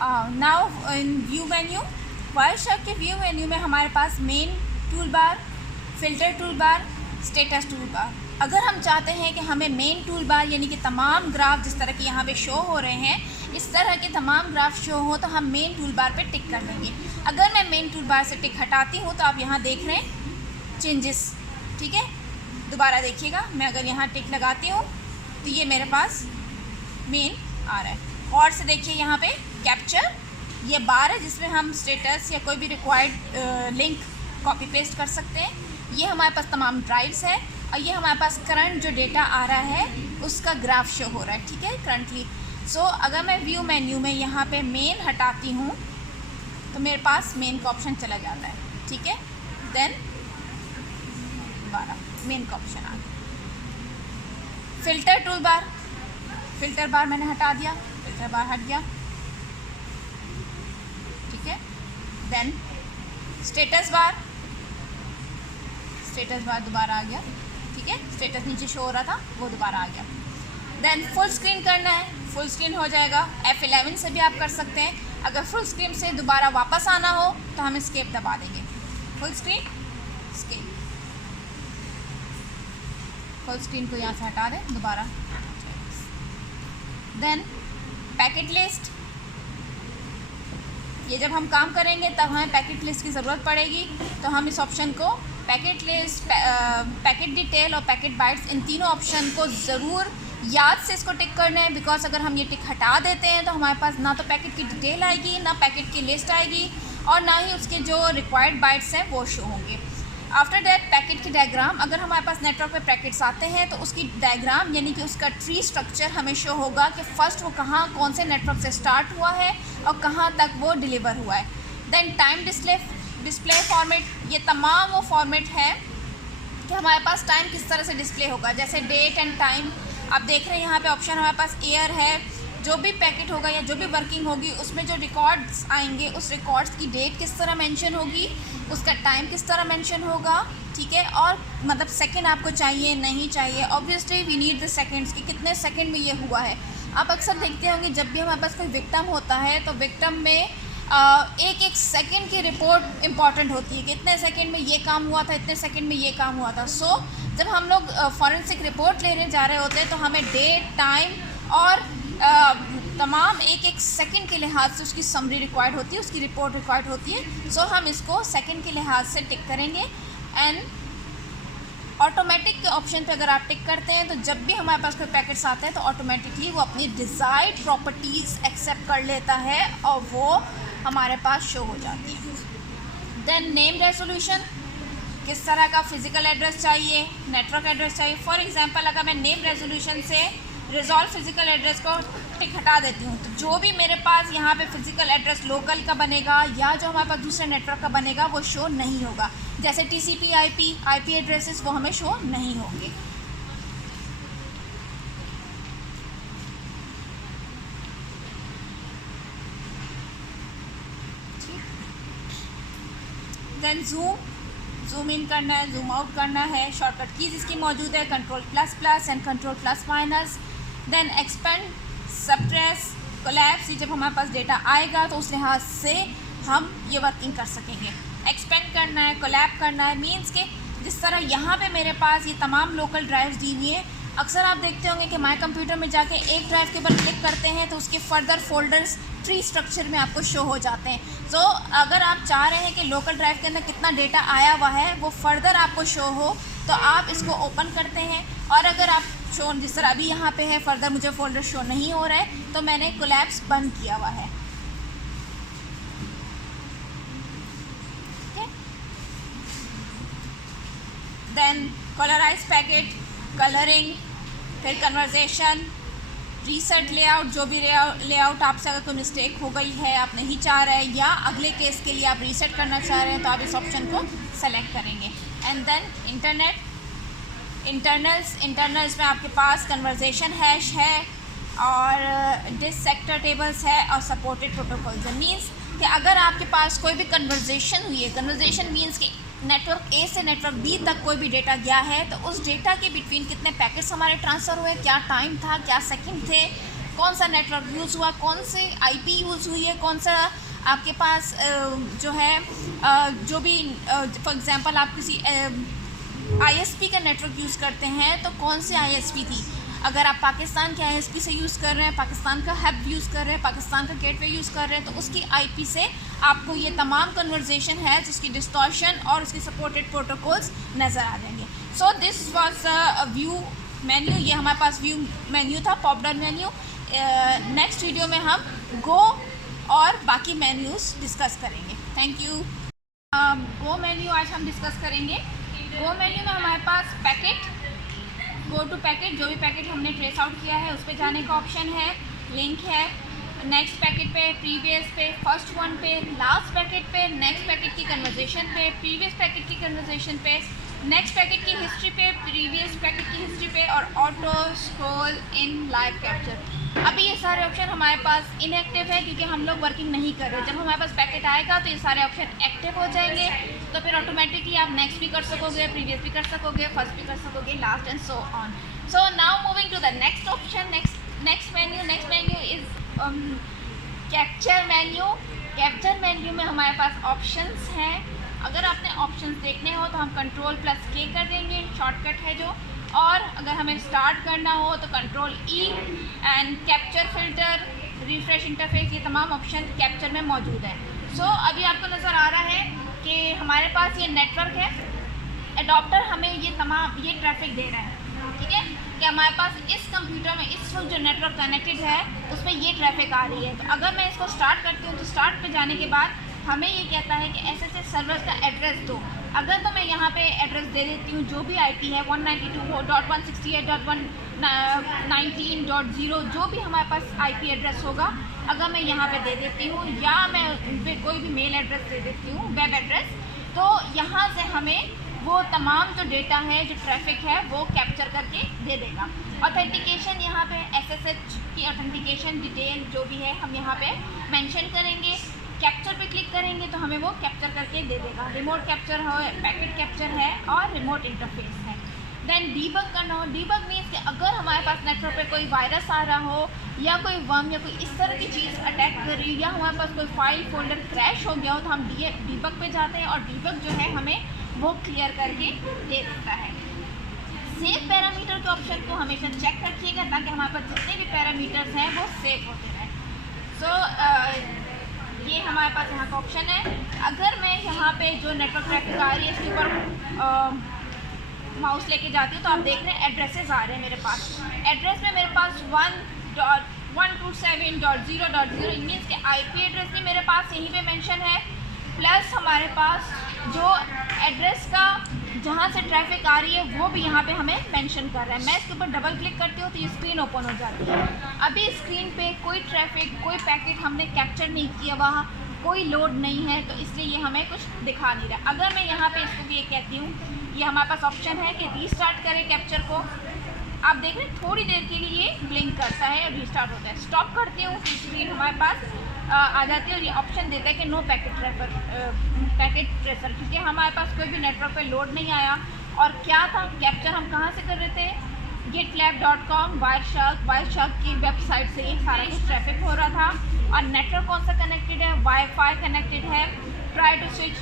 Now in view menu, Wireshark के view menu में हमारे पास main tool bar, filter tool bar, status tool bar. अगर हम चाहते हैं कि हमें मेन टूल बार यानी कि तमाम ग्राफ जिस तरह के यहाँ पे शो हो रहे हैं इस तरह के तमाम ग्राफ शो हो तो हम मेन टूल बार पे टिक कर लेंगे। अगर मैं मेन टूल बार से टिक हटाती हूँ तो आप यहाँ देख रहे हैं चेंजेस, ठीक है। दोबारा देखिएगा, मैं अगर यहाँ टिक लगाती हूँ तो ये मेरे पास मेन आ रहा है। और से देखिए यहाँ पे कैप्चर ये बार है जिसमें हम स्टेटस या कोई भी रिक्वायर्ड लिंक कॉपी पेस्ट कर सकते हैं। ये हमारे पास तमाम ड्राइव्स है और ये हमारे पास करंट जो डेटा आ रहा है उसका ग्राफ शो हो रहा है, ठीक है, करंटली। सो अगर मैं व्यू मेन्यू में यहाँ पे मेन हटाती हूँ तो मेरे पास मेन का ऑप्शन चला जाता है, ठीक है। देन दोबारा मेन का ऑप्शन आ गया। Filter tool bar, filter bar मैंने हटा दिया, फिल्टर बार हट गया, ठीक है। Then status bar, status bar दोबारा आ गया, ठीक है। स्टेटस नीचे शो हो रहा था वो दोबारा आ गया। देन फुल स्क्रीन करना है, फुल स्क्रीन हो जाएगा। F11 से भी आप कर सकते हैं। अगर फुल स्क्रीन से दोबारा वापस आना हो तो हम एस्केप दबा देंगे। Full screen, escape, full screen को यहाँ से हटा दें दोबारा। देन पैकेट लिस्ट, ये जब हम काम करेंगे तब हमें पैकेट लिस्ट की ज़रूरत पड़ेगी तो हम इस ऑप्शन को पैकेट लिस्ट, पैकेट डिटेल और पैकेट बाइट्स इन तीनों ऑप्शन को ज़रूर याद से इसको टिक करना है। बिकॉज अगर हम ये टिक हटा देते हैं तो हमारे पास ना तो पैकेट की डिटेल आएगी, ना पैकेट की लिस्ट आएगी और ना ही उसके जो रिक्वायर्ड बाइट्स हैं वो शो होंगे। आफ्टर दैट पैकेट की डायग्राम, अगर हमारे पास नेटवर्क पे पैकेट्स आते हैं तो उसकी डायग्राम यानी कि उसका ट्री स्ट्रक्चर हमें शो होगा कि फ़र्स्ट वो कहाँ कौन से नेटवर्क से स्टार्ट हुआ है और कहाँ तक वो डिलीवर हुआ है। देन टाइम डिस्प्ले फॉर्मेट, ये तमाम वो फॉर्मेट है कि हमारे पास टाइम किस तरह से डिस्प्ले होगा। जैसे डेट एंड टाइम आप देख रहे हैं यहाँ पे ऑप्शन हमारे पास एयर है। जो भी पैकेट होगा या जो भी वर्किंग होगी उसमें जो रिकॉर्ड्स आएंगे उस रिकॉर्ड्स की डेट किस तरह मेंशन होगी, उसका टाइम किस तरह मेंशन होगा, ठीक है। और मतलब सेकंड आपको चाहिए नहीं चाहिए, obviously we need the seconds कि कितने सेकंड में ये हुआ है। आप अक्सर देखते होंगे जब भी हमारे पास कोई विक्टिम होता है तो विक्टिम में एक एक सेकंड की रिपोर्ट इम्पॉर्टेंट होती है कि इतने सेकंड में ये काम हुआ था, इतने सेकंड में ये काम हुआ था। सो जब हम लोग फॉरेंसिक रिपोर्ट लेने जा रहे होते हैं तो हमें डेट, टाइम और तमाम एक एक सेकंड के लिहाज से उसकी समरी रिक्वायर्ड होती है, उसकी रिपोर्ट रिक्वायर्ड होती है। सो हम इसको सेकंड के लिहाज से टिक करेंगे। एंड ऑटोमेटिक के ऑप्शन पे अगर आप टिक करते हैं तो जब भी हमारे पास कोई पैकेट्स आते हैं तो ऑटोमेटिकली वो अपनी डिज़ायर्ड प्रॉपर्टीज़ एक्सेप्ट कर लेता है और वो हमारे पास शो हो जाती है। देन नेम रेजोल्यूशन, किस तरह का फिज़िकल एड्रेस चाहिए, नेटवर्क एड्रेस चाहिए। फॉर एग्जांपल अगर मैं नेम रेजोल्यूशन से रिजॉल्व फिज़िकल एड्रेस को टिक हटा देती हूँ तो जो भी मेरे पास यहाँ पे फिज़िकल एड्रेस लोकल का बनेगा या जो हमारे पास दूसरे नेटवर्क का बनेगा वो शो नहीं होगा। जैसे TCP IP एड्रेसेस वो हमें शो नहीं होंगे। देन जूम इन करना है, जूम आउट करना है। शॉर्टकट कीज इसकी मौजूद है, control++ and control+-. Then expand, subtract, collapse, जब हमारे पास डेटा आएगा तो उस लिहाज से हम ये वर्किंग कर सकेंगे। एक्सपेंड करना है, कोलैप करना है, मीन्स के जिस तरह यहाँ पे मेरे पास ये तमाम लोकल ड्राइव्स दी हुई हैं। अक्सर आप देखते होंगे कि माई कंप्यूटर में जाके एक ड्राइव के ऊपर क्लिक करते हैं तो उसके फर्दर फोल्डर्स ट्री स्ट्रक्चर में आपको शो हो जाते हैं। सो अगर आप चाह रहे हैं कि लोकल ड्राइव के अंदर कितना डेटा आया हुआ है वो फर्दर आपको शो हो तो आप इसको ओपन करते हैं। और अगर आप शो जिस तरह अभी यहाँ पे है फर्दर मुझे फोल्डर शो नहीं हो रहा है तो मैंने कोलैप्स बंद किया हुआ है। देन कलराइज पैकेट, कलरिंग, फिर कन्वर्सेशन, रीसेट लेआउट, जो भी लेआउट आपसे अगर कोई मिस्टेक हो गई है आप नहीं चाह रहे हैं या अगले केस के लिए आप रीसेट करना चाह रहे हैं तो आप इस ऑप्शन को सेलेक्ट करेंगे। एंड देन इंटरनल्स में आपके पास कन्वर्सेशन हैश है और डिस्क सेक्टर टेबल्स है और सपोर्टेड प्रोटोकॉल्स है। मीन्स कि अगर आपके पास कोई भी कन्वर्सेशन हुई है, कन्वर्सेशन मीन्स कि नेटवर्क ए से नेटवर्क बी तक कोई भी डेटा गया है तो उस डेटा के बिटवीन कितने पैकेट्स हमारे ट्रांसफ़र हुए, क्या टाइम था, क्या सेकंड थे, कौन सा नेटवर्क यूज़ हुआ, कौन से IP यूज़ हुई है, कौन सा आपके पास जो है जो भी फॉर एग्ज़ाम्पल आप किसी ISP का नेटवर्क यूज़ करते हैं तो कौन से ISP थी। अगर आप पाकिस्तान के ISP से यूज़ कर रहे हैं, पाकिस्तान का हब यूज़ कर रहे हैं, पाकिस्तान का गेटवे यूज़ कर रहे हैं, तो उसकी IP से आपको ये तमाम कन्वर्जेशन है जिसकी डिस्टॉर्शन और उसकी सपोर्टेड प्रोटोकॉल्स नज़र आ जाएंगे। So this was a view menu, ये हमारे पास व्यू मेन्यू था, pop down menu. Next video में हम गो और बाकी मेन्यूज़ डिस्कस करेंगे। Thank you. गो मेन्यू आज हम डिस्कस करेंगे। गो मेन्यू में हमारे पास पैकेट, गो टू पैकेट, जो भी पैकेट हमने ट्रेस आउट किया है उस पर जाने का ऑप्शन है, लिंक है, नेक्स्ट पैकेट पे, प्रीवियस पे, फर्स्ट वन पे, लास्ट पैकेट पे, नेक्स्ट पैकेट की कन्वर्जेशन पे, प्रीवियस पैकेट की कन्वर्जेशन पे, नेक्स्ट पैकेट की हिस्ट्री पे, प्रीवियस पैकेट की हिस्ट्री पे, और ऑटो स्क्रॉल इन लाइव कैप्चर। अभी ये सारे ऑप्शन हमारे पास इनएक्टिव है क्योंकि हम लोग वर्किंग नहीं कर रहे। जब हमारे पास पैकेट आएगा तो ये सारे ऑप्शन एक्टिव हो जाएंगे, तो फिर ऑटोमेटिकली आप नेक्स्ट भी कर सकोगे, प्रीवियस भी कर सकोगे, फर्स्ट भी कर सकोगे, last and so on. So now moving to the next option, next menu is capture menu. Capture menu में हमारे पास ऑप्शंस हैं। अगर आपने ऑप्शंस देखने हो तो हम Ctrl+K कर देंगे, शॉर्टकट है जो, और अगर हमें स्टार्ट करना हो तो Ctrl+E and capture filter, refresh interface, ये तमाम ऑप्शन कैप्चर में मौजूद है। सो अभी आपको नज़र आ रहा है कि हमारे पास ये नेटवर्क है, एडॉप्टर हमें ये ट्रैफिक दे रहा है, ठीक है, कि हमारे पास इस कंप्यूटर में इस वक्त जो नेटवर्क कनेक्टेड है उसमें ये ट्रैफिक आ रही है। तो अगर मैं इसको स्टार्ट करती हूँ तो स्टार्ट पे जाने के बाद हमें ये कहता है कि SSH सर्वर का एड्रेस दो। अगर तो मैं यहाँ पे एड्रेस दे देती हूँ जो भी IP है 192.168.119.0 जो भी हमारे पास IP एड्रेस होगा, अगर मैं यहाँ पे दे देती हूँ या मैं उन पर कोई भी मेल एड्रेस दे देती हूँ, वेब एड्रेस, तो यहाँ से हमें वो तमाम जो डेटा है, जो ट्रैफिक है, वो कैप्चर करके दे देगा। ऑथेंटिकेशन, यहाँ पे SSH की ऑथेंटिकेशन डिटेल जो भी है हम यहाँ पे मेंशन करेंगे। कैप्चर पे क्लिक करेंगे तो हमें वो कैप्चर करके दे देगा। रिमोट कैप्चर हो, पैकेट कैप्चर है और रिमोट इंटरफेस है। देन डीबग करना हो, डीबग मीन्स कि अगर हमारे पास नेटवर्क पे कोई वायरस आ रहा हो या कोई वर्म या कोई इस तरह की चीज़ अटैक कर रही हो या हमारे पास कोई फाइल फोल्डर क्रैश हो गया हो तो हम डीबग पे जाते हैं और डीबग जो है हमें वो क्लियर करके दे देता है। सेव पैरामीटर के ऑप्शन को हमेशा चेक रखिएगा ताकि हमारे पास जितने भी पैरामीटर्स हैं वो सेव होते रहें। सो ये हमारे पास यहाँ का ऑप्शन है। अगर मैं यहाँ पे जो नेटवर्क ट्रैफिक आ रही है इसके ऊपर माउस लेके जाती हूँ तो आप देख रहे हैं एड्रेसेस आ रहे हैं मेरे पास। एड्रेस में मेरे पास 1.127.0.0 मीन्स के IP एड्रेस भी मेरे पास यहीं पे मेंशन है, प्लस हमारे पास जो एड्रेस का जहाँ से ट्रैफिक आ रही है वो भी यहाँ पे हमें मेंशन कर रहा है। मैं इसके ऊपर डबल क्लिक करती हूँ तो ये स्क्रीन ओपन हो जाती है। अभी स्क्रीन पे कोई ट्रैफिक, कोई पैकेट हमने कैप्चर नहीं किया, वहाँ कोई लोड नहीं है, तो इसलिए ये हमें कुछ दिखा नहीं रहा। अगर मैं यहाँ पे इसको भी ये कहती हूँ, ये हमारे पास ऑप्शन है कि रीस्टार्ट करें कैप्चर को, आप देख रहे हैं थोड़ी देर के लिए ब्लिंक करता है और रीस्टार्ट होता है। स्टॉप करती हूँ तो स्क्रीन हमारे पास आ जाती है और ये ऑप्शन देता है कि नो पैकेट ट्रेसर, क्योंकि हमारे पास कोई भी नेटवर्क पे लोड नहीं आया। और क्या था कैप्चर, हम कहाँ से कर रहे थे, gitlab.com, वायरशार्क की वेबसाइट से ये सारा कुछ ट्रैफिक हो रहा था। और नेटवर्क कौन सा कनेक्टेड है, वाईफाई कनेक्टेड है। ट्राई टू स्विच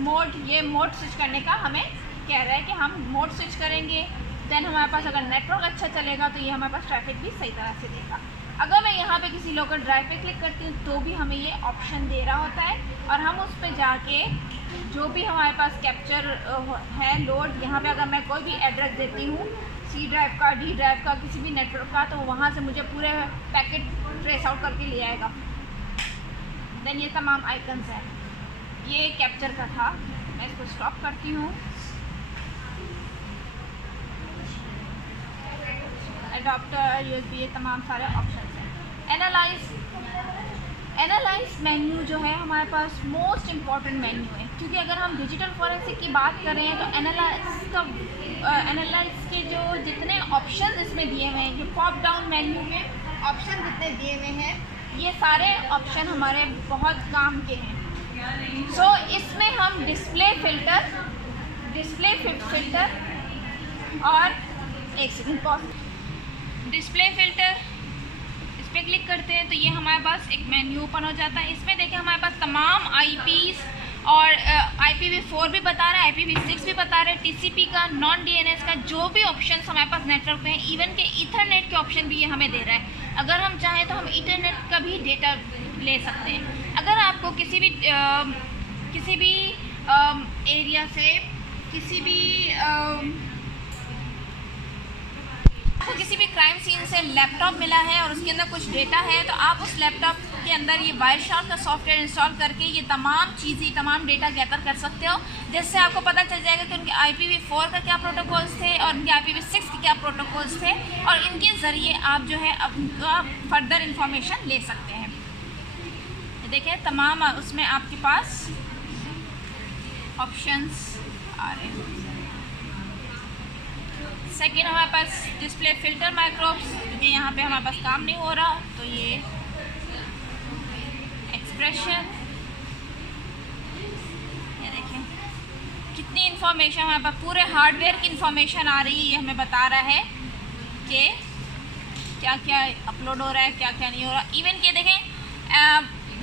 मोड, ये मोड स्विच करने का हमें कह रहा है कि हम मोड स्विच करेंगे। देन हमारे पास अगर नेटवर्क अच्छा चलेगा तो ये हमारे पास ट्रैफिक भी सही तरह से देगा। अगर मैं यहाँ पे किसी लोकल ड्राइव पे क्लिक करती हूँ तो भी हमें ये ऑप्शन दे रहा होता है और हम उस पर जाके जो भी हमारे पास कैप्चर है लोड, यहाँ पे अगर मैं कोई भी एड्रेस देती हूँ C ड्राइव का, D ड्राइव का, किसी भी नेटवर्क का, तो वहाँ से मुझे पूरे पैकेट ट्रेस आउट करके ले आएगा। देन ये तमाम आइकन्स हैं, ये कैप्चर का था। मैं इसको स्टॉप करती हूँ। एडाप्टर, USB, ये तमाम सारे ऑप्शन हैं। एनालाइज मेन्यू जो है हमारे पास मोस्ट इम्पॉर्टेंट मेन्यू है, क्योंकि अगर हम डिजिटल फॉरेंसिक की बात कर रहे हैं तो एनालाइज के जो जितने ऑप्शन इसमें दिए हुए हैं, जो पॉप डाउन मेन्यू में ऑप्शन जितने दिए हुए हैं, ये सारे ऑप्शन हमारे बहुत काम के हैं। सो इसमें हम डिस्प्ले फिल्टर और एक सेकंड पॉज, डिस्प्ले फ़िल्टर, इस पर क्लिक करते हैं तो ये हमारे पास एक मेन्यू ओपन हो जाता है। इसमें देखिए हमारे पास तमाम IPs और IPv4 भी बता रहा है, IPv6 भी बता रहा है, TCP का, नॉन DNS का, जो भी ऑप्शन हमारे पास नेटवर्क में है, इवन के ईथरनेट के ऑप्शन भी ये हमें दे रहा है। अगर हम चाहें तो हम ईथरनेट का भी डेटा ले सकते हैं। अगर आपको किसी भी एरिया से किसी भी क्राइम सीन से लैपटॉप मिला है और उसके अंदर कुछ डेटा है, तो आप उस लैपटॉप के अंदर ये वायरशार्क का सॉफ्टवेयर इंस्टॉल करके ये तमाम चीज़ें, तमाम डेटा गैदर कर सकते हो, जिससे आपको पता चल जाएगा कि उनके IPv4 का क्या प्रोटोकॉल्स थे और उनके IPv6 के क्या प्रोटोकॉल्स थे, और इनके ज़रिए आप जो है अब फर्दर इंफॉर्मेशन ले सकते हैं। देखिए तमाम उसमें आपके पास ऑप्शंस आ रहे हैं। सेकेंड हमारे पास डिस्प्ले फ़िल्टर माइक्रोब्स, क्योंकि यहाँ पे हमारे पास काम नहीं हो रहा, तो ये एक्सप्रेशन, ये देखें कितनी इन्फॉर्मेशन हमारे पास, पूरे हार्डवेयर की इन्फॉर्मेशन आ रही है। ये हमें बता रहा है कि क्या क्या अपलोड हो रहा है, क्या क्या नहीं हो रहा। इवन के देखें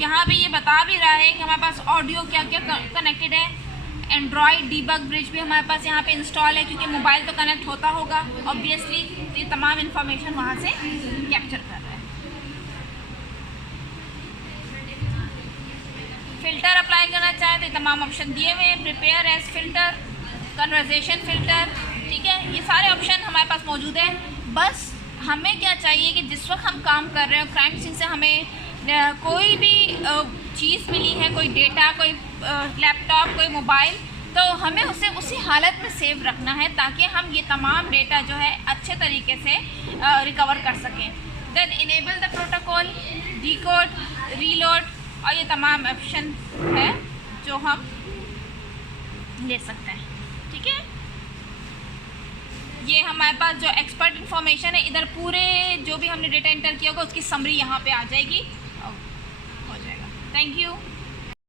यहाँ पे ये बता भी रहा है कि हमारे पास ऑडियो क्या क्या कनेक्टेड है। एंड्रॉयड डीबग ब्रिज भी हमारे पास यहाँ पे इंस्टॉल है, क्योंकि मोबाइल तो कनेक्ट होता होगा ऑब्वियसली, तो ये तमाम इन्फॉर्मेशन वहाँ से कैप्चर कर रहा है। फ़िल्टर अप्लाई करना चाहे तो ये तमाम ऑप्शन दिए हुए हैं। Prepare as filter, conversation filter, ठीक है, ये सारे ऑप्शन हमारे पास मौजूद हैं। बस हमें क्या चाहिए कि जिस वक्त हम काम कर रहे हो क्राइम सीन से, हमें कोई भी चीज़ मिली है, कोई डेटा, कोई लैपटॉप, कोई मोबाइल, तो हमें उसे उसी हालत में सेव रखना है ताकि हम ये तमाम डेटा जो है अच्छे तरीके से रिकवर कर सकें। Then enable the protocol, decode, reload, और ये तमाम ऑप्शन है जो हम ले सकते हैं, ठीक है। ये हमारे पास जो एक्सपर्ट इन्फॉर्मेशन है, इधर पूरे जो भी हमने डेटा एंटर किया होगा उसकी समरी यहाँ पे आ जाएगी, हो जाएगा। Thank you.